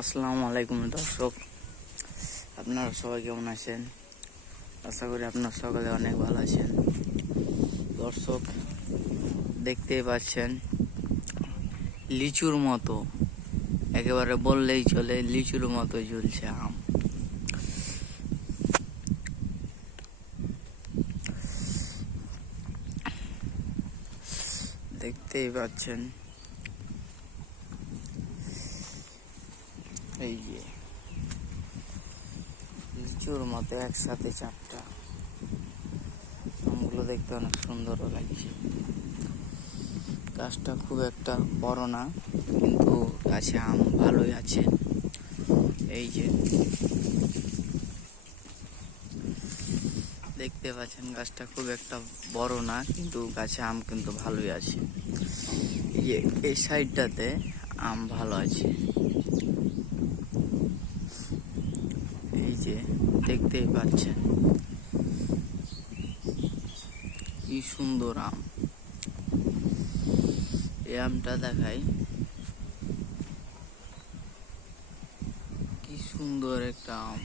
আসসালামু আলাইকুম দর্শক, আপনারা সবাই কেমন আছেন? আশা করি আপনার সকালে অনেক ভালো আছেন। দর্শক, দেখতেই পাচ্ছেন, লিচুর মতো, একেবারে বললেই চলে, লিচুর মতো ঝুলছে আম। দেখতেই পাচ্ছেন এই যে লিচুর মতো, একসাথে চারটা। আমগুলো দেখতে অনেক সুন্দরও লাগছে। গাছটা খুব একটা বড় না, কিন্তু গাছে আম ভালোই আছে। এই যে। দেখতে পাচ্ছেন, গাছটা খুব একটা বড় না, কিন্তু গাছে আম কিন্তু ভালোই আছে। এই সাইডটাতে আম ভালো আছে। এই যে দেখতেই পাচ্ছেন। কি সুন্দর আম। এই আমটা দেখাই। কি সুন্দর একটা আম।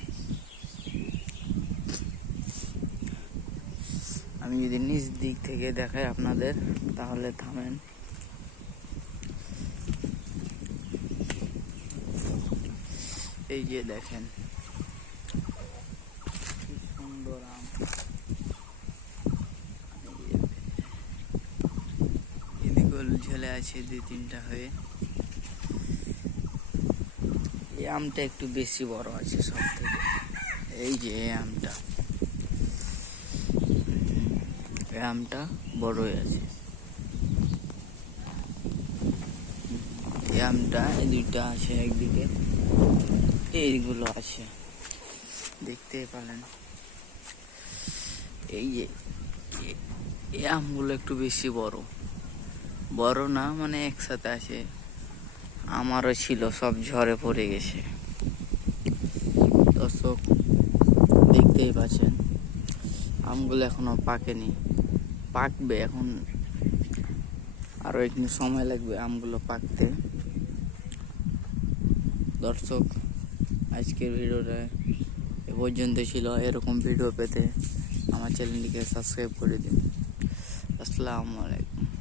আমি যদি নিজ দিক থেকে দেখাই আপনাদের, তাহলে থামেন। এই যে দেখেন কি সুন্দর আম এদিকে ঝুলে আছে দুই তিনটা হয়ে। এই আমটা একটু বেশি বড় আছে সব থেকে এই যে এই আমটা। এই আমটা বড়ই আছে। আমটা, এই দুইটা আছে একদিকে। এইগুলো আছে। দেখতেই পারেন। এই যে, এই আমগুলো একটু বেশি বড়। বড় না মানে একসাথে আছে। আমারও ছিল, সব ঝরে পড়ে গেছে। দর্শক, দেখতেই পাচ্ছেন, আমগুলো এখনও পাকেনি। পাকবে এখন। আরও একটু সময় লাগবে আমগুলো পাকতে। দর্শক, আজকের ভিডিওটা এ পর্যন্ত ছিল। এরকম ভিডিও পেতে আমার চ্যানেলটিকে সাবস্ক্রাইব করে দিন। আসসালামু আলাইকুম।